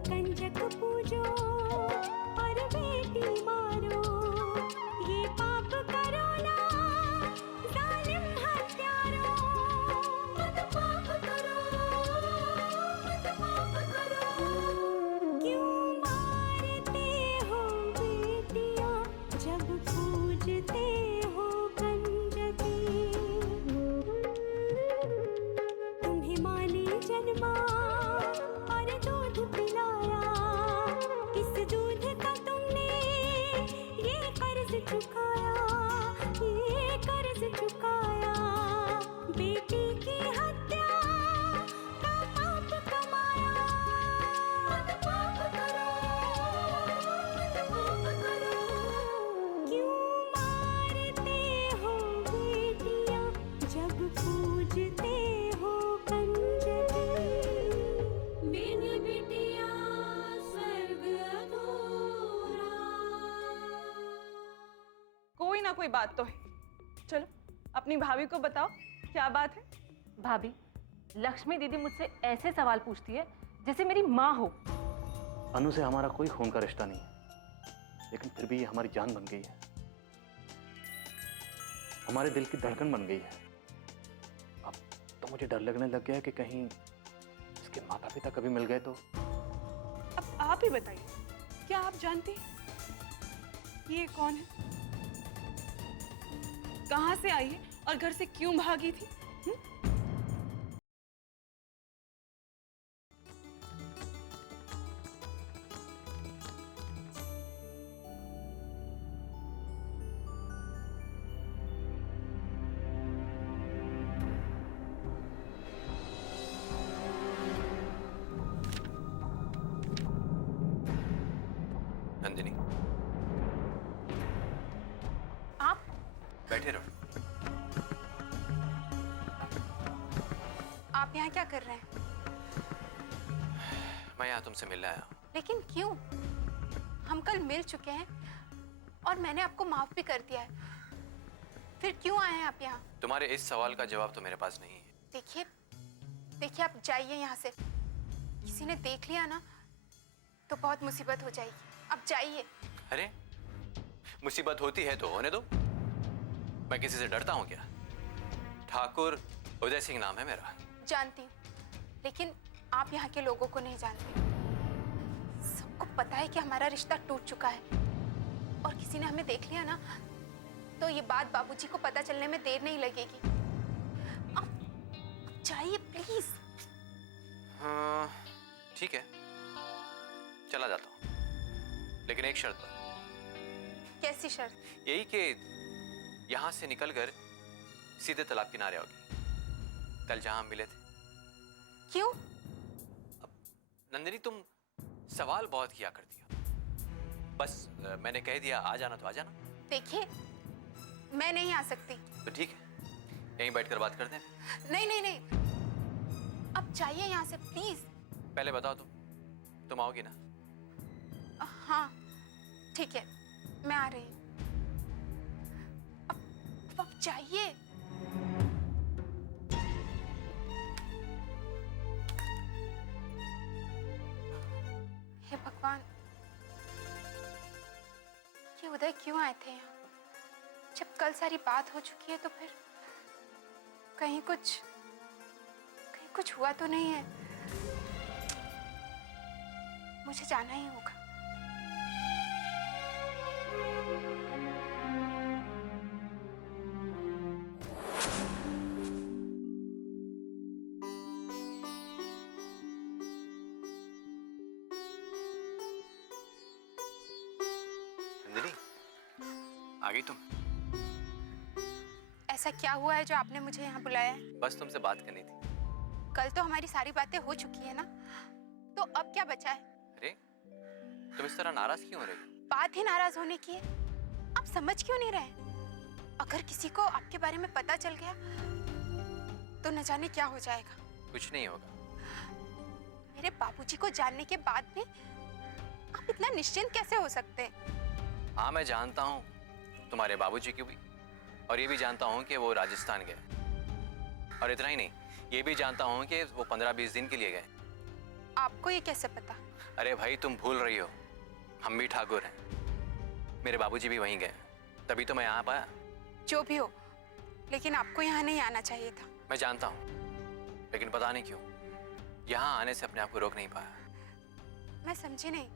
कंजक पूजो और बेटी मारो, ये पाप करो ना जालिम हत्यारो। मत पाप करो, मत पाप करो। क्यों मारते हो बेटियां जब पूजते हो कंजकी। तुम्हें माँ ने जन्मा और दूध पिलाया, इस दूध का तुमने ये कर्ज चुकाया, ये कर्ज चुकाया। बेटी की हत्या का पाप कमाया। मत पाप करो, मत पाप करो। क्यों मारते हो बेटियां जब पूजते हो कंजकी। बिन बिटिया स्वर्ग अधूरा। कोई ना कोई बात तो है। चलो अपनी भाभी को बताओ क्या बात है। भाभी, लक्ष्मी दीदी मुझसे ऐसे सवाल पूछती है जैसे मेरी माँ हो। अनु से हमारा कोई खून का रिश्ता नहीं है, लेकिन फिर भी ये हमारी जान बन गई है, हमारे दिल की धड़कन बन गई है। अब तो मुझे डर लगने लग गया है कि कहीं इसके माता पिता कभी मिल गए तो। अब आप ही बताइए, क्या आप जानती हैं ये कौन है, कहां से आई है और घर से क्यों भागी थी? नंदिनी, आप बैठे रहो। आप यहाँ क्या कर रहे हैं? मैं यहाँ तुमसे मिलने आया हूँ। लेकिन क्यों? हम कल मिल चुके हैं और मैंने आपको माफ भी कर दिया है, फिर क्यों आए हैं आप यहाँ? तुम्हारे इस सवाल का जवाब तो मेरे पास नहीं है। देखिए देखिए, आप जाइए यहाँ से। किसी ने देख लिया ना तो बहुत मुसीबत हो जाएगी। अब जाइए। अरे मुसीबत होती है तो होने दो, मैं किसी से डरता हूँ क्या? ठाकुर उदय सिंह नाम है मेरा। जानती हूँ, लेकिन आप यहाँ के लोगों को नहीं जानते। सबको पता है कि हमारा रिश्ता टूट चुका है, और किसी ने हमें देख लिया ना तो ये बात बाबूजी को पता चलने में देर नहीं लगेगी। आप जाइए प्लीज। हाँ ठीक है, चला जाता हूँ, लेकिन एक शर्त पर। कैसी शर्त? यही कि यहाँ से निकलकर सीधे तालाब किनारे आओगी, कल जहाँ हम मिले थे। क्यों? अब नंदिनी, तुम सवाल बहुत किया करती हो, बस मैंने कह दिया आ जाना तो आ जाना। देखिए, मैं नहीं आ सकती। तो ठीक है, यहीं बैठकर बात करते हैं। नहीं नहीं नहीं, अब जाइए यहाँ से प्लीज। पहले बताओ तुम आओगी ना? हाँ ठीक है, मैं आ रही हूँ। अब जाइए। हे भगवान, ये उदय क्यों आए थे यहाँ? जब कल सारी बात हो चुकी है तो फिर कहीं कुछ हुआ तो नहीं है? मुझे जाना ही होगा। नंदिनी, आ गई तुम? ऐसा क्या हुआ है जो आपने मुझे यहाँ बुलाया है? बस तुमसे बात करनी थी। कल तो हमारी सारी बातें हो चुकी है ना, तो अब क्या बचा है? अरे तुम इस तरह नाराज क्यों हो रही हो? बात ही नाराज होने की है। आप समझ क्यों नहीं रहे? अगर किसी को आपके बारे में पता चल गया तो न जाने क्या हो जाएगा। कुछ नहीं होगा। मेरे बाबूजी को जानने के बाद भी आप इतना निश्चिंत कैसे हो सकते हैं? हाँ मैं जानता हूँ तुम्हारे बाबूजी की भी, और ये भी जानता हूँ कि वो राजस्थान गए, और इतना ही नहीं, ये भी जानता हूँ कि वो 15-20 दिन के लिए गए। आपको ये कैसे पता? अरे भाई तुम भूल रही हो, हम भी ठाकुर हैं, मेरे बाबूजी भी वहीं गए, तभी तो मैं यहाँ पाया। जो भी हो, लेकिन आपको यहाँ नहीं आना चाहिए था। मैं जानता हूँ, लेकिन पता नहीं क्यों यहाँ आने से अपने आप को रोक नहीं पाया। मैं समझी नहीं,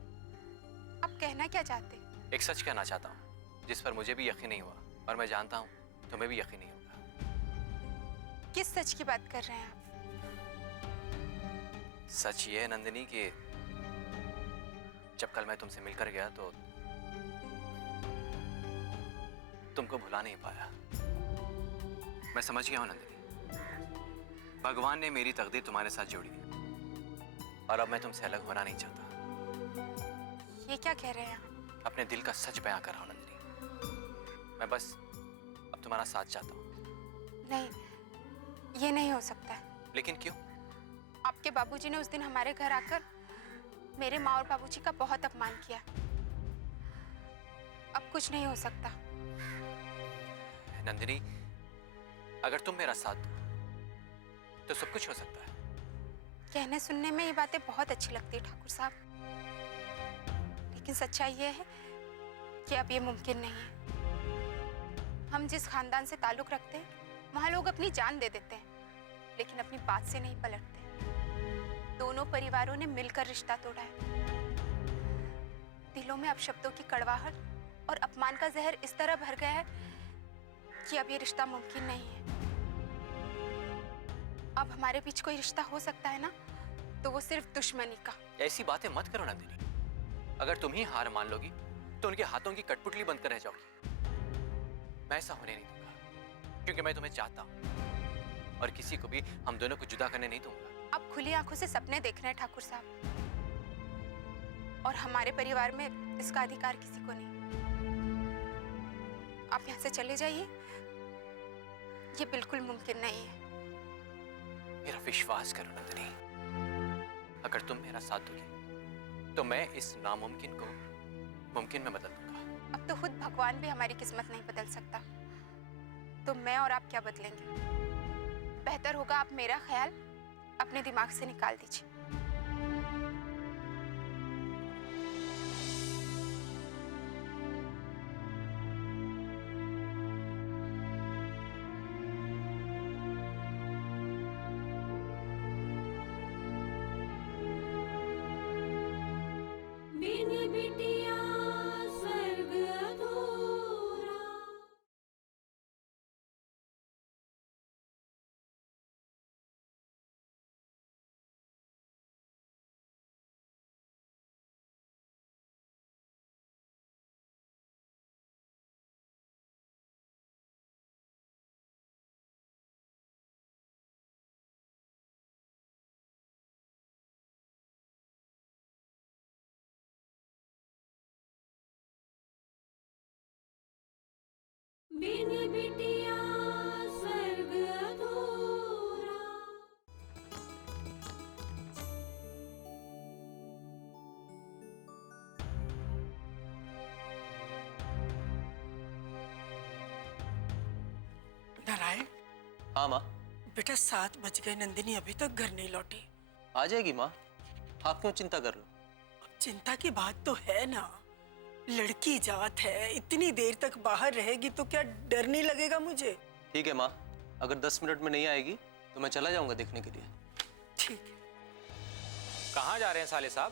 आप कहना क्या चाहते? एक सच कहना चाहता हूँ जिस पर मुझे भी यकीन नहीं हुआ, और मैं जानता हूँ तुम्हें भी यकीन नहीं होगा। किस सच की बात कर रहे हैं आप? सच ये है नंदिनी कि जब कल मैं तुमसे मिलकर गया तो तुमको भुला नहीं पाया। मैं समझ गया हूं नंदिनी, भगवान ने मेरी तकदीर तुम्हारे साथ जोड़ी है और अब मैं तुमसे अलग होना नहीं चाहता। ये क्या कह रहे हैं आप? अपने दिल का सच बयां कर रहा हूं नंदिनी, मैं बस अब तुम्हारा साथ चाहता हूं। नहीं, ये नहीं हो सकता है। लेकिन क्यों? आपके बाबूजी ने उस दिन हमारे घर आकर मेरे माँ और बाबूजी का बहुत अपमान किया। अब कुछ नहीं हो सकता। नंदिनी, अगर तुम मेरा साथ दो तो सब कुछ हो सकता है। कहने सुनने में ये बातें बहुत अच्छी लगती है ठाकुर साहब, लेकिन सच्चाई ये है कि अब ये मुमकिन नहीं है। हम जिस खानदान से ताल्लुक रखते हैं वहाँ लोग अपनी जान दे देते हैं, लेकिन अपनी बात से नहीं पलटते। दोनों परिवारों ने मिलकर रिश्ता तोड़ा है। दिलों में अब शब्दों की कड़वाहट और अपमान का जहर इस तरह भर गया है कि अब ये रिश्ता मुमकिन नहीं है। अब हमारे बीच कोई रिश्ता हो सकता है ना, तो वो सिर्फ दुश्मनी का। ऐसी बातें मत करो नंदिनी, अगर तुम ही हार मान लोगी तो उनके हाथों की कठपुतली बनकर रह जाओगी। मैं ऐसा होने नहीं दूंगा, क्योंकि मैं तुम्हें चाहता हूं और किसी को भी हम दोनों को जुदा करने नहीं दूंगा। आप खुली आंखों से सपने देख रहे हैं ठाकुर साहब, और हमारे परिवार में इसका अधिकार किसी को नहीं। आप यहाँ से चले जाइए, ये बिल्कुल मुमकिन नहीं है। मेरा विश्वास करो नंदिनी, अगर तुम मेरा साथ दोगी तो मैं इस नामुमकिन को मुमकिन में बदल दूंगा। अब तो खुद भगवान भी हमारी किस्मत नहीं बदल सकता, तो मैं और आप क्या बदलेंगे? बेहतर होगा आप मेरा ख्याल अपने दिमाग से निकाल दीजिए। बिन बिटिया स्वर्ग अधूरा। बिन बिटिया स्वर्ग अधूरा। नारायण, हाँ माँ। बेटा 7 बज गए, नंदिनी अभी तक घर नहीं लौटी। आ जाएगी माँ, आप क्यों चिंता कर रहे हो? चिंता की बात तो है ना, लड़की जात है, इतनी देर तक बाहर रहेगी तो क्या डर नहीं लगेगा मुझे? ठीक है माँ, अगर 10 मिनट में नहीं आएगी तो मैं चला जाऊंगा देखने के लिए। ठीक है। कहाँ जा रहे हैं साले साहब?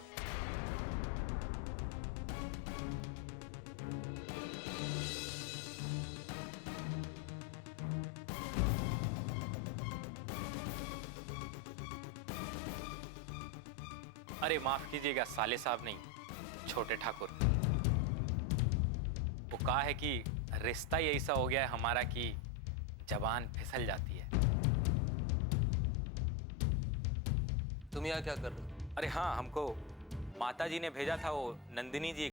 अरे माफ कीजिएगा, साले साहब नहीं, छोटे ठाकुर। वो कहा है कि रिश्ता ही ऐसा हो गया है हमारा कि जबान फिसल जाती है। तुम यहाँ क्या कर रहे हो? अरे हाँ, हमको माताजी ने भेजा था, वो नंदिनी जी।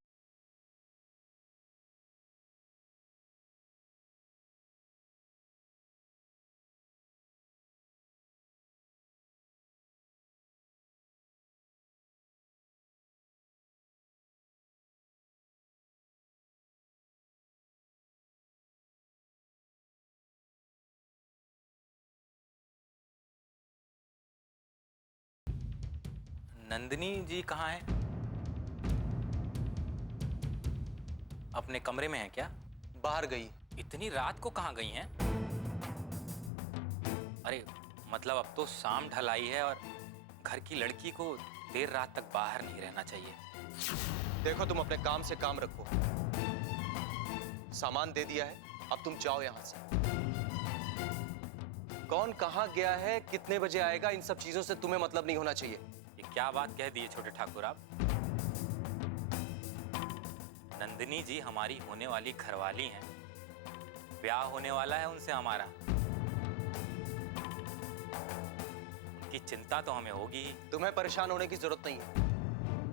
नंदिनी जी कहाँ है? अपने कमरे में हैं क्या? बाहर गई। इतनी रात को कहाँ गई हैं? अरे मतलब अब तो शाम ढल आई है और घर की लड़की को देर रात तक बाहर नहीं रहना चाहिए। देखो तुम अपने काम से काम रखो। सामान दे दिया है, अब तुम जाओ यहां से। कौन कहां गया है, कितने बजे आएगा, इन सब चीजों से तुम्हें मतलब नहीं होना चाहिए। ये क्या बात कह दी है छोटे ठाकुर आप? नंदिनी जी हमारी होने वाली घरवाली हैं, ब्याह होने वाला है उनसे हमारा। उनकी चिंता तो हमें होगी ही। तुम्हें परेशान होने की जरूरत नहीं है,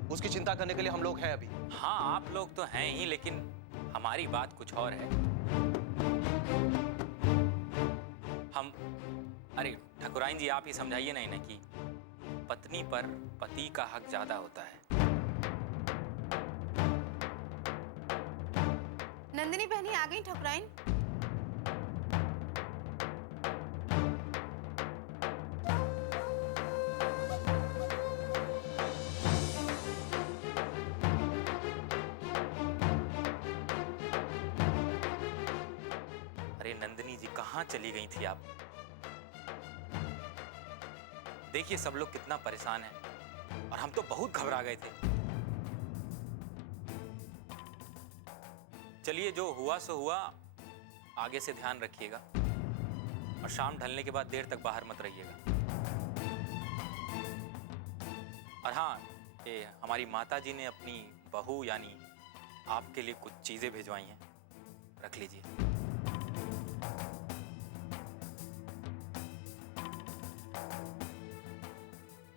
उसकी चिंता करने के लिए हम लोग हैं अभी। हाँ आप लोग तो हैं ही, लेकिन हमारी बात कुछ और है। हम अरे ठाकुराइन जी आप ही समझाइए ना इन्हें कि पत्नी पर पति का हक ज्यादा होता है। नंदिनी बहनी आ गई ठाकुराइन। अरे नंदिनी जी कहाँ चली गई थी आप? देखिए सब लोग कितना परेशान हैं और हम तो बहुत घबरा गए थे। चलिए जो हुआ सो हुआ, आगे से ध्यान रखिएगा और शाम ढलने के बाद देर तक बाहर मत रहिएगा। और हाँ, ये हमारी माता जी ने अपनी बहू यानी आपके लिए कुछ चीजें भिजवाई हैं, रख लीजिए।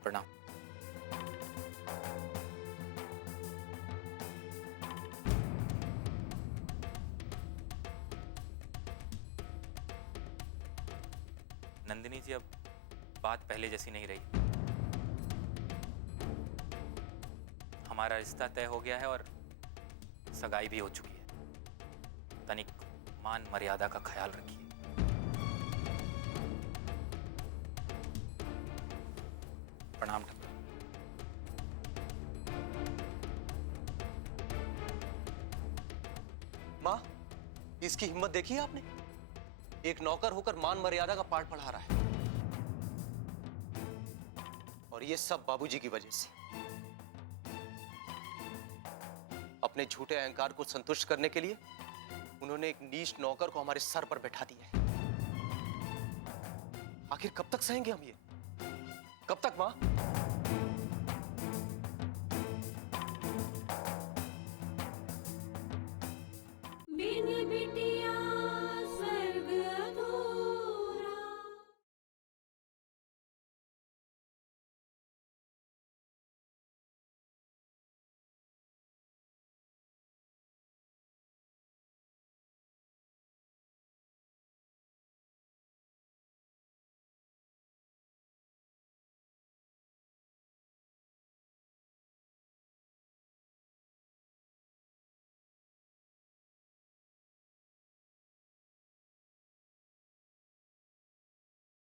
प्रणाम। नंदिनी जी अब बात पहले जैसी नहीं रही। हमारा रिश्ता तय हो गया है और सगाई भी हो चुकी है। तनिक मान मर्यादा का ख्याल रखिए। प्रणाम ठाकुर। माँ, इसकी हिम्मत देखी है आपने? एक नौकर होकर मान मर्यादा का पाठ पढ़ा रहा है, और ये सब बाबूजी की वजह से। अपने झूठे अहंकार को संतुष्ट करने के लिए उन्होंने एक नीच नौकर को हमारे सर पर बैठा दिया है। आखिर कब तक सहेंगे हम ये? कब तक माँ? बिन बिटिया स्वर्ग अधूरा।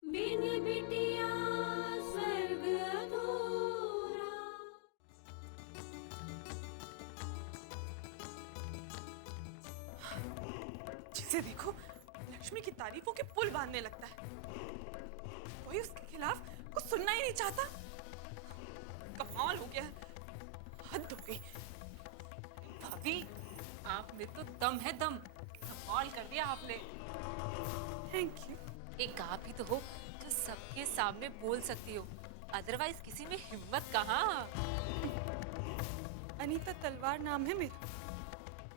बिन बिटिया स्वर्ग अधूरा। जिसे देखो लक्ष्मी की तारीफों के पुल बांधने लगता है, कोई उसके खिलाफ कुछ सुनना ही नहीं चाहता। कमाल हो गया, हद हो गई। भाभी आप में तो दम है, दम। कमाल कर दिया आपने। Thank you. एक आप ही तो हो जो सबके सामने बोल सकती हो, अदरवाइज किसी में हिम्मत कहाँ। अनीता तलवार नाम है मेरा।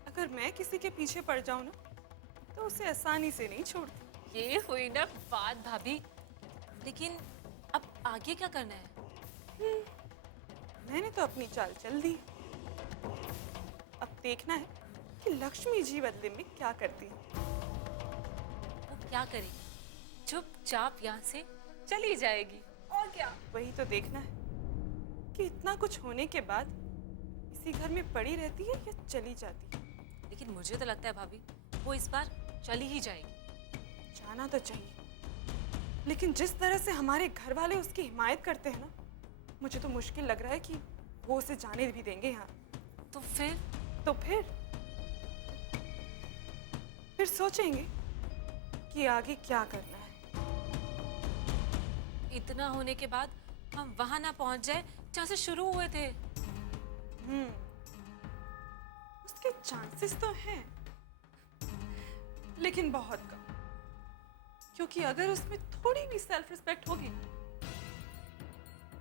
अगर मैं किसी के पीछे पड़ जाऊं ना, तो उसे आसानी से नहीं छोड़ती। ये हुई ना बात भाभी। लेकिन अब आगे क्या करना है? मैंने तो अपनी चाल चल दी। अब देखना है कि लक्ष्मी जी बदले में क्या करती है। वो क्या करेगी? चुपचाप यहाँ से चली जाएगी, और क्या? वही तो देखना है कि इतना कुछ होने के बाद इसी घर में पड़ी रहती है या चली जाती है। लेकिन मुझे तो लगता है भाभी वो इस बार चली ही जाएगी। जाना तो चाहिए, लेकिन जिस तरह से हमारे घर वाले उसकी हिमायत करते हैं ना, मुझे तो मुश्किल लग रहा है कि वो उसे जाने भी देंगे यहाँ। तो फिर? फिर सोचेंगे कि आगे क्या करना है। इतना होने के बाद हम वहां ना पहुंच जाए जहां से शुरू हुए थे। उसके चांसेस तो हैं, लेकिन बहुत कम। क्योंकि अगर उसमें थोड़ी भी सेल्फ रिस्पेक्ट होगी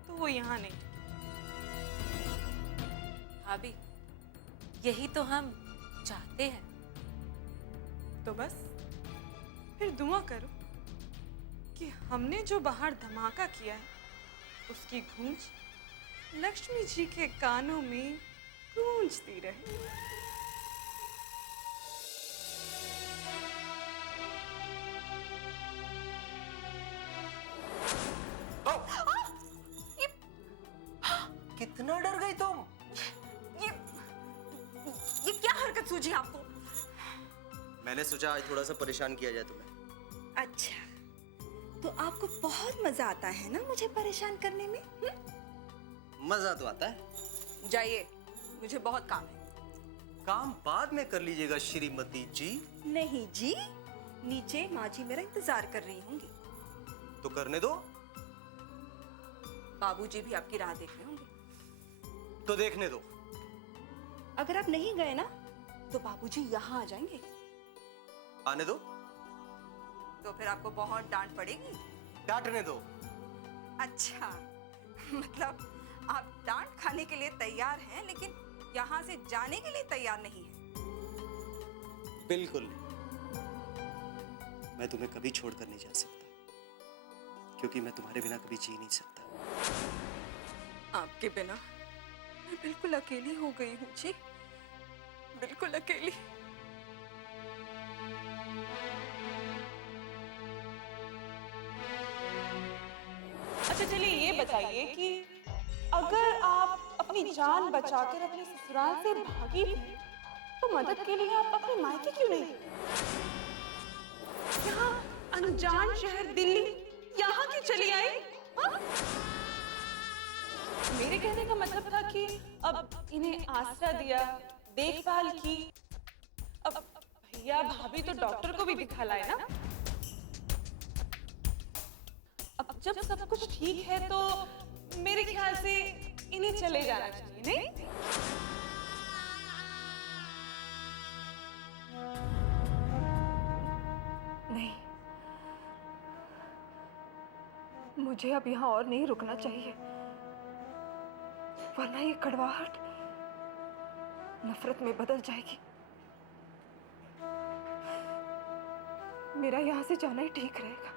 तो वो यहाँ नहीं। भाभी, यही तो हम चाहते हैं। तो बस फिर दुआ करो कि हमने जो बाहर धमाका किया है उसकी गूंज लक्ष्मी जी के कानों में गूंजती रहे। कितना डर गई तुम? ये क्या हरकत सूझी आपको? मैंने सोचा आज थोड़ा सा परेशान किया जाए तुम्हें। अच्छा, तो आपको बहुत मजा आता है ना मुझे परेशान करने में? मजा तो आता है। जाइए, मुझे बहुत काम है। काम बाद में कर लीजिएगा श्रीमती जी। नहीं जी, नीचे माँ जी मेरा इंतजार कर रही होंगी। तो करने दो। बाबूजी भी आपकी राह देख रहे होंगे। तो देखने दो। अगर आप नहीं गए ना तो बाबूजी यहाँ आ जाएंगे। आने दो। तो फिर आपको बहुत डांट पड़ेगी। डांटने दो। अच्छा, मतलब आप डांट खाने के लिए तैयार हैं, लेकिन यहाँ से जाने के लिए तैयार नहीं हैं। बिल्कुल। मैं तुम्हें कभी छोड़कर नहीं जा सकता, क्योंकि मैं तुम्हारे बिना कभी जी नहीं सकता। आपके बिना मैं बिल्कुल अकेली हो गई हूँ जी, बिल्कुल अकेली। अच्छा चलिए ये बताइए कि अगर आप अपनी जान बचाकर अपने ससुराल से भागी थी तो मदद के लिए आप अपने मायके क्यों नहीं? यहाँ अनजान शहर दिल्ली यहाँ क्यों चली आई? हाँ? मेरे कहने का मतलब था कि अब इन्हें आसरा दिया, देखभाल की, अब भैया भाभी तो डॉक्टर को भी दिखा लाए ना। अब जब सब कुछ ठीक है तो मेरे ख्याल से इन्हें चले जाना चाहिए, नहीं? नहीं, मुझे अब यहाँ और नहीं रुकना चाहिए, वरना ये कड़वाहट नफरत में बदल जाएगी। मेरा यहाँ से जाना ही ठीक रहेगा।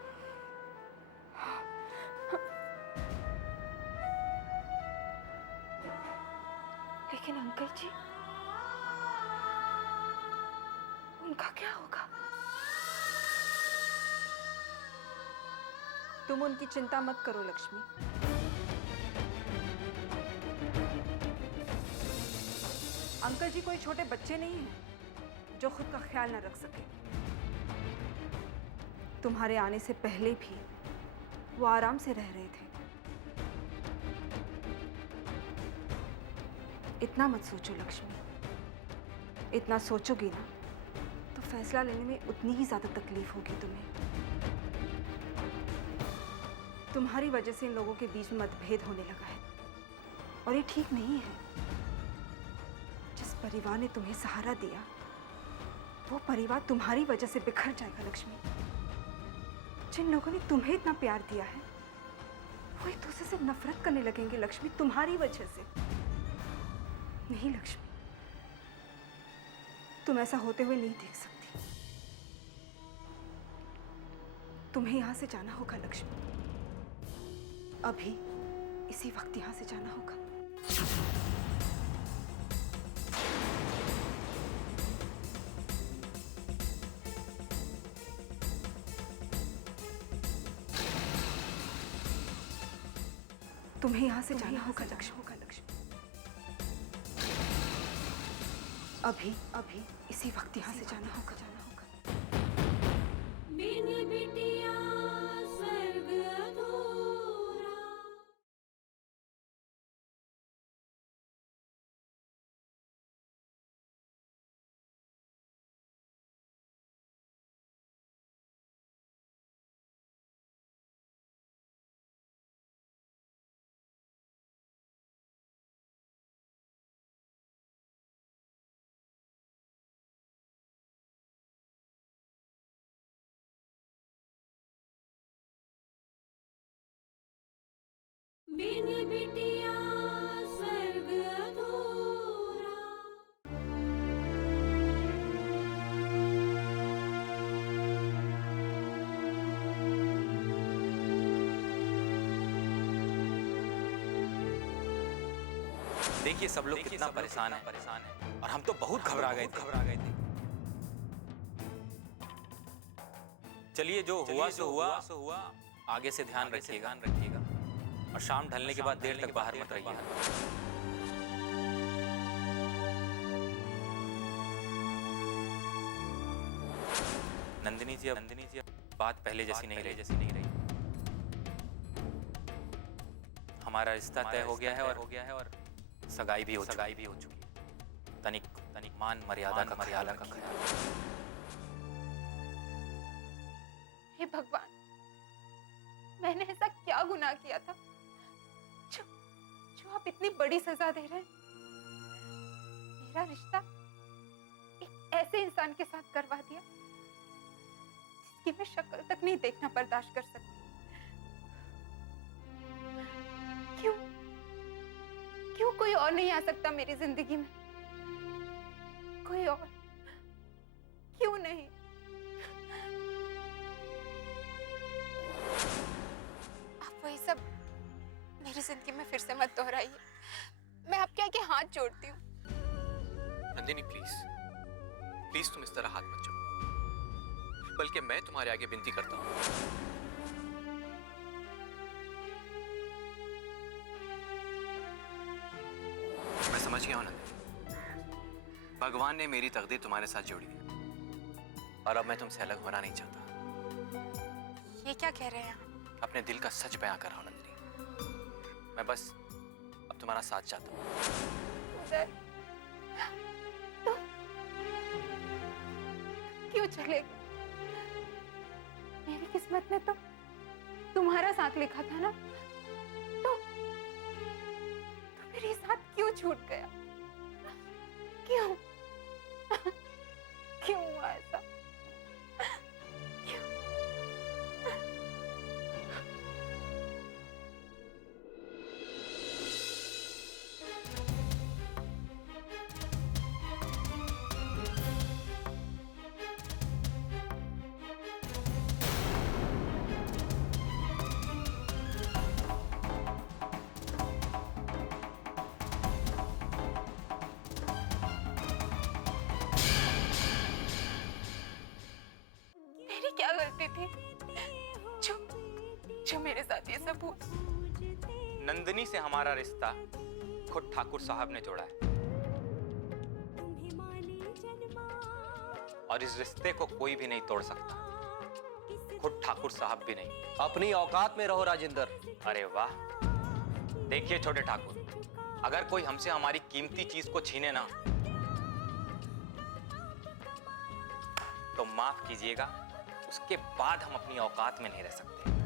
लेकिन अंकल जी, उनका क्या होगा? तुम उनकी चिंता मत करो लक्ष्मी। अंकल जी कोई छोटे बच्चे नहीं हैं जो खुद का ख्याल न रख सके। तुम्हारे आने से पहले भी वो आराम से रह रहे थे। इतना मत सोचो लक्ष्मी। इतना सोचोगी ना तो फैसला लेने में उतनी ही ज्यादा तकलीफ होगी तुम्हें। तुम्हारी वजह से इन लोगों के बीच में मतभेद होने लगा है और ये ठीक नहीं है। जिस परिवार ने तुम्हें सहारा दिया वो परिवार तुम्हारी वजह से बिखर जाएगा लक्ष्मी। जिन लोगों ने तुम्हें इतना प्यार दिया है वो एक दूसरे से नफरत करने लगेंगे लक्ष्मी, तुम्हारी वजह से। नहीं लक्ष्मी, तुम ऐसा होते हुए नहीं देख सकती। तुम्हें यहां से जाना होगा लक्ष्मी, अभी इसी वक्त यहां से जाना होगा। तुम्हें यहां से जाना होगा लक्ष्मी, अभी इसी वक्त यहां से जाना होगा। बिन बिटिया स्वर्ग अधूरा। देखिए सब लोग कितना परेशान है और हम तो बहुत घबरा गए थे। चलिए जो हुआ सो हुआ, आगे से ध्यान रखिएगा और शाम ढलने के बाद देर तक बाहर मत रहिएगा। नंदिनी जी अब बात पहले जैसी नहीं रही। हमारा रिश्ता तय हो गया है और सगाई भी हो चुकी है। तनिक मान मर्यादा का ख्याल रखिए। हे भगवान, मैंने ऐसा क्या गुनाह किया था जो आप इतनी बड़ी सजा दे रहे हैं? मेरा रिश्ता एक ऐसे इंसान के साथ करवा दिया जिसकी मैं शक्ल तक नहीं देखना बर्दाश्त कर सकती। क्यों कोई और नहीं आ सकता मेरी जिंदगी में? कोई और क्यों नहीं? आप वही सब मेरी जिंदगी में फिर से मत दोहराइए। मैं आपके आगे हाथ जोड़ती हूँ। नंदिनी प्लीज तुम इस तरह हाथ मत जोड़ो, बल्कि मैं तुम्हारे आगे विनती करता हूँ। मैं समझ गया हूं नंदिनी, भगवान ने मेरी तकदीर तुम्हारे साथ जोड़ी है और अब मैं तुमसे अलग होना नहीं चाहता। ये क्या कह रहे हैं आप? अपने दिल का सच बयां कर रहा हूं नंदिनी। मैं बस अब तुम्हारा साथ चाहता हूं। उदय, तुम क्यों चले गए? मेरी किस्मत में तो तुम्हारा साथ लिखा था ना, तो मेरे साथ क्यों छूट गया? क्यों क्यों हुआ ऐसा? मेरी क्या गलती थी जो मेरे साथ ये सब हुआ? नंदिनी से हमारा रिश्ता खुद ठाकुर साहब ने जोड़ा है और इस रिश्ते को कोई भी नहीं तोड़ सकता, खुद ठाकुर साहब भी नहीं। अपनी औकात में रहो राजेंद्र। अरे वाह, देखिए छोटे ठाकुर, अगर कोई हमसे हमारी कीमती चीज को छीने ना तो माफ कीजिएगा, उसके बाद हम अपनी औकात में नहीं रह सकते।